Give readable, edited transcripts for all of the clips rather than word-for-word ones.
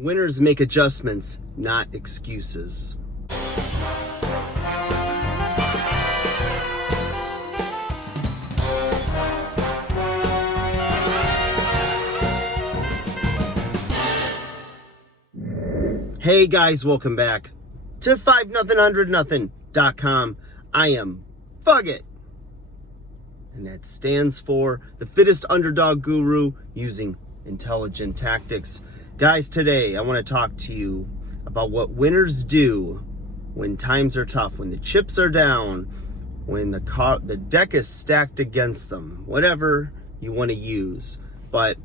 Winners make adjustments, not excuses. Hey guys, welcome back to 5nothing100nothing.com. I am Fugit, and that stands for the fittest underdog guru using intelligent tactics. Guys, today I want to talk to you about what winners do when times are tough, when the chips are down, when the deck is stacked against them, whatever you want to use. But,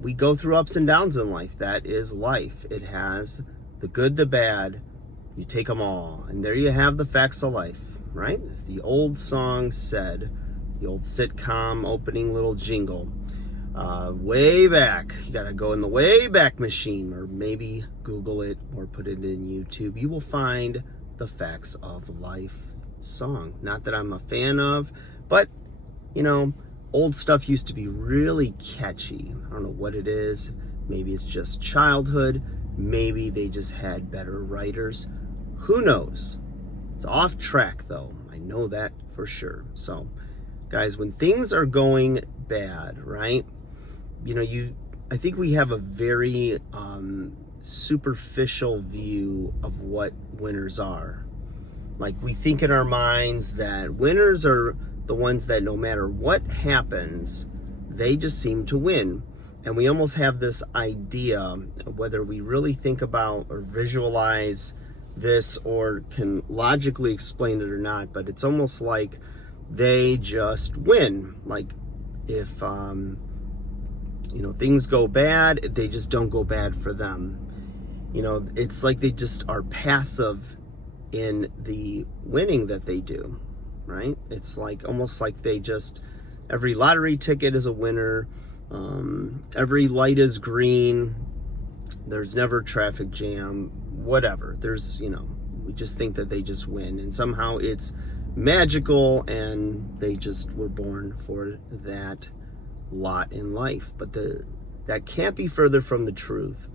we go through ups and downs in life. That is life. It has the good, the bad. You take them all. And there you have the facts of life, right? As the old song said, the old sitcom opening little jingle. Way back. You got to go in the way back machine, or maybe Google it or put it in YouTube. You will find the facts of life song. Not that I'm a fan of, but, old stuff used to be really catchy. I don't know what it is. Maybe it's just childhood. Maybe they just had better writers. Who knows? It's off track, though. I know that for sure. So, guys, when things are going bad, right? I think we have a very superficial view of what winners are. Like, we think in our minds that winners are the ones that no matter what happens, they just seem to win. And we almost have this idea, whether we really think about or visualize this or can logically explain it or not, but it's almost like they just win. Like, if things go bad, they just don't go bad for them. It's like they just are passive in the winning that they do, right? It's like almost like they just, every lottery ticket is a winner, every light is green, there's never traffic jam, whatever. There's, we just think that they just win, and somehow it's magical and they just were born for that lot in life. But that can't be further from the truth.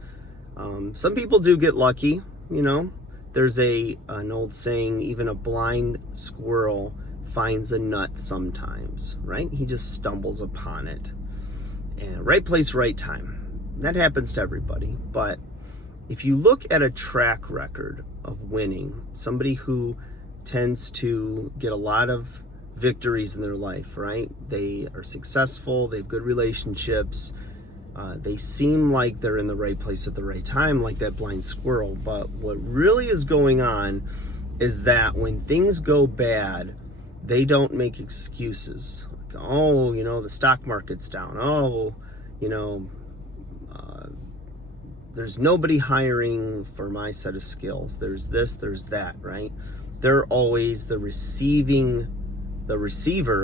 Some people do get lucky. There's an old saying, even a blind squirrel finds a nut sometimes, right? He just stumbles upon it. And right place, right time. That happens to everybody. But if you look at a track record of winning, somebody who tends to get a lot of victories in their life, right? They are successful, they have good relationships, they seem like they're in the right place at the right time, like that blind squirrel. But what really is going on is that when things go bad, they don't make excuses. Like, the stock market's down. There's nobody hiring for my set of skills. There's this, there's that, right? They're always the receiver,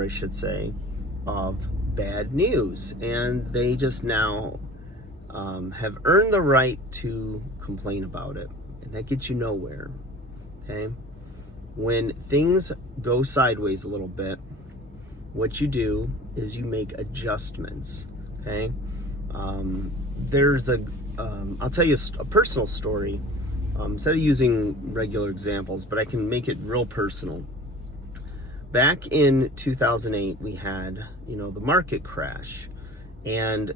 I should say, of bad news. And they just now have earned the right to complain about it. And that gets you nowhere, okay? When things go sideways a little bit, what you do is you make adjustments, okay? I'll tell you a personal story. Instead of using regular examples, but I can make it real personal. Back in 2008, we had, the market crash, and,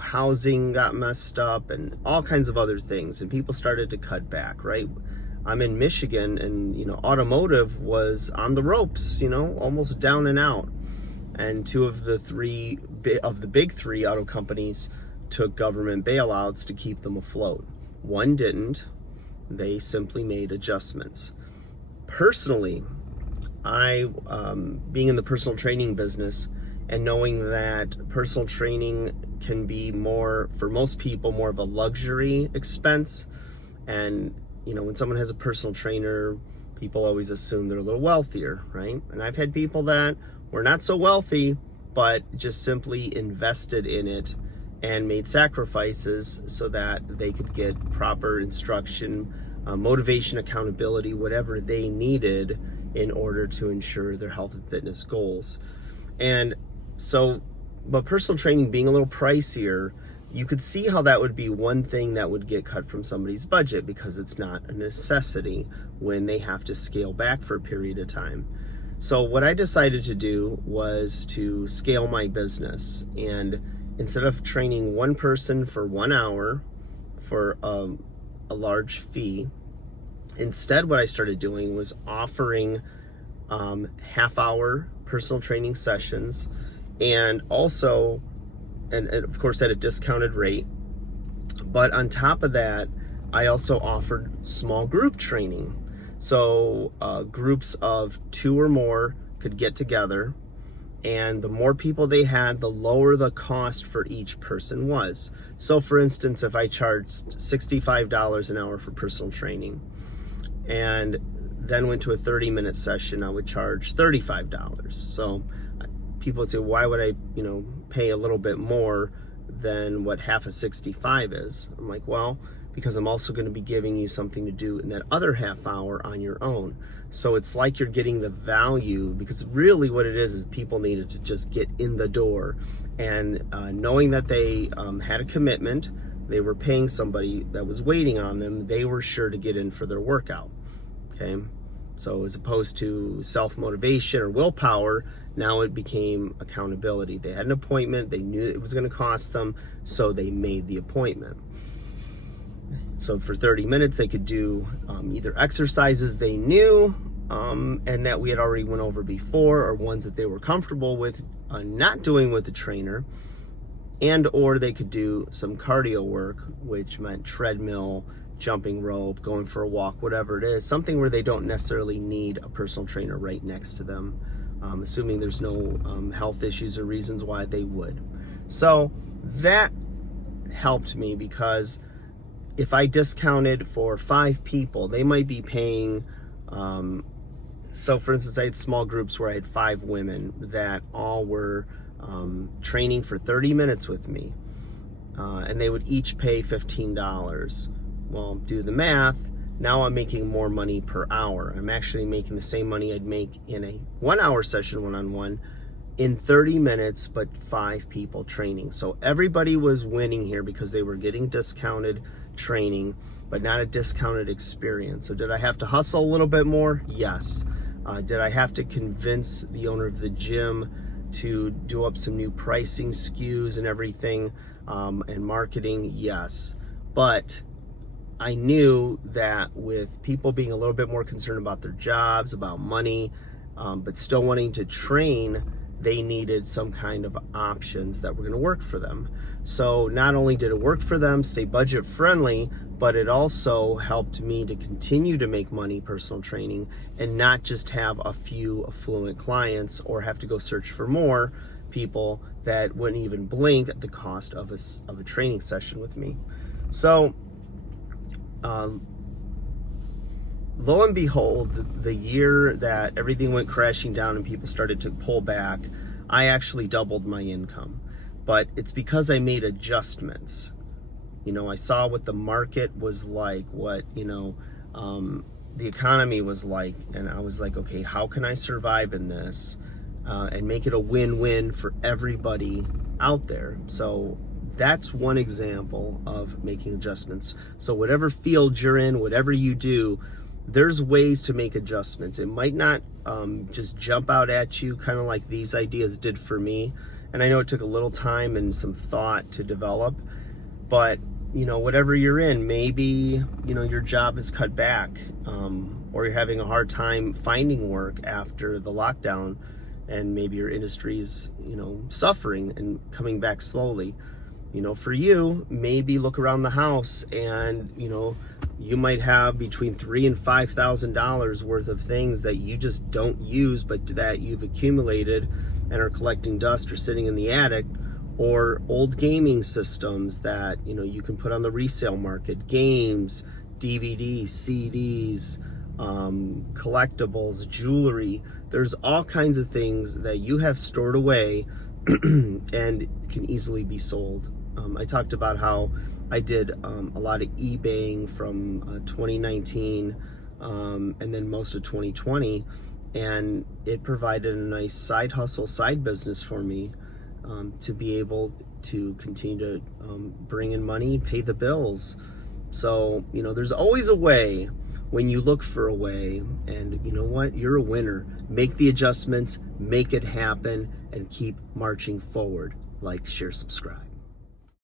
housing got messed up and all kinds of other things, and people started to cut back, right? I'm in Michigan, and, automotive was on the ropes, almost down and out. And two of the big three auto companies took government bailouts to keep them afloat. One didn't. They simply made adjustments. Personally, I, being in the personal training business and knowing that personal training can be for most people, more of a luxury expense. And, when someone has a personal trainer, people always assume they're a little wealthier, right? And I've had people that were not so wealthy, but just simply invested in it and made sacrifices so that they could get proper instruction, motivation, accountability, whatever they needed in order to ensure their health and fitness goals. And so, but personal training being a little pricier, you could see how that would be one thing that would get cut from somebody's budget because it's not a necessity when they have to scale back for a period of time. So what I decided to do was to scale my business, and instead of training one person for 1 hour for a large fee, instead what I started doing was offering half-hour personal training sessions, and also, and of course at a discounted rate. But on top of that, I also offered small group training. So groups of 2 or more could get together, and the more people they had, the lower the cost for each person was. So for instance, if I charged $65 an hour for personal training and then went to a 30-minute session, I would charge $35. So people would say, why would I, pay a little bit more than what half of 65 is? I'm like, well, because I'm also going to be giving you something to do in that other half hour on your own. So it's like you're getting the value, because really what it is people needed to just get in the door. And knowing that they had a commitment, they were paying somebody that was waiting on them, they were sure to get in for their workout. Okay, so as opposed to self-motivation or willpower, now it became accountability. They had an appointment, they knew it was going to cost them, so they made the appointment. So for 30 minutes, they could do either exercises they knew and that we had already went over before, or ones that they were comfortable with not doing with the trainer, and or they could do some cardio work, which meant treadmill, jumping rope, going for a walk, whatever it is, something where they don't necessarily need a personal trainer right next to them, assuming there's no health issues or reasons why they would. So that helped me, because if I discounted for 5 people, they might be paying, so for instance, I had small groups where I had 5 women that all were training for 30 minutes with me, and they would each pay $15. Well, do the math. Now I'm making more money per hour. I'm actually making the same money I'd make in a 1-hour session one-on-one in 30 minutes, but 5 people training. So everybody was winning here because they were getting discounted training, but not a discounted experience. So did I have to hustle a little bit more? Yes. Did I have to convince the owner of the gym to do up some new pricing SKUs and everything, and marketing? Yes. But I knew that with people being a little bit more concerned about their jobs, about money, but still wanting to train, they needed some kind of options that were going to work for them. So not only did it work for them, stay budget friendly, but it also helped me to continue to make money personal training and not just have a few affluent clients or have to go search for more people that wouldn't even blink at the cost of a training session with me. So lo and behold, the year that everything went crashing down and people started to pull back, I actually doubled my income. But it's because I made adjustments. I saw what the market was like, what, the economy was like, and I was like, okay, how can I survive in this and make it a win-win for everybody out there? So that's one example of making adjustments. So whatever field you're in, whatever you do, there's ways to make adjustments. It might not just jump out at you, kind of like these ideas did for me. And I know it took a little time and some thought to develop, but whatever you're in, maybe, your job is cut back, or you're having a hard time finding work after the lockdown, and maybe your industry's, suffering and coming back slowly. For you, maybe look around the house and, you might have between $3,000 and $5,000 worth of things that you just don't use, but that you've accumulated and are collecting dust or sitting in the attic, or old gaming systems that, you can put on the resale market, games, DVDs, CDs, collectibles, jewelry. There's all kinds of things that you have stored away and can easily be sold. I talked about how I did a lot of eBaying from 2019 and then most of 2020, and it provided a nice side hustle, side business for me to be able to continue to bring in money, pay the bills. So, there's always a way when you look for a way, and you know what? You're a winner. Make the adjustments, make it happen, and keep marching forward. Like, share, subscribe.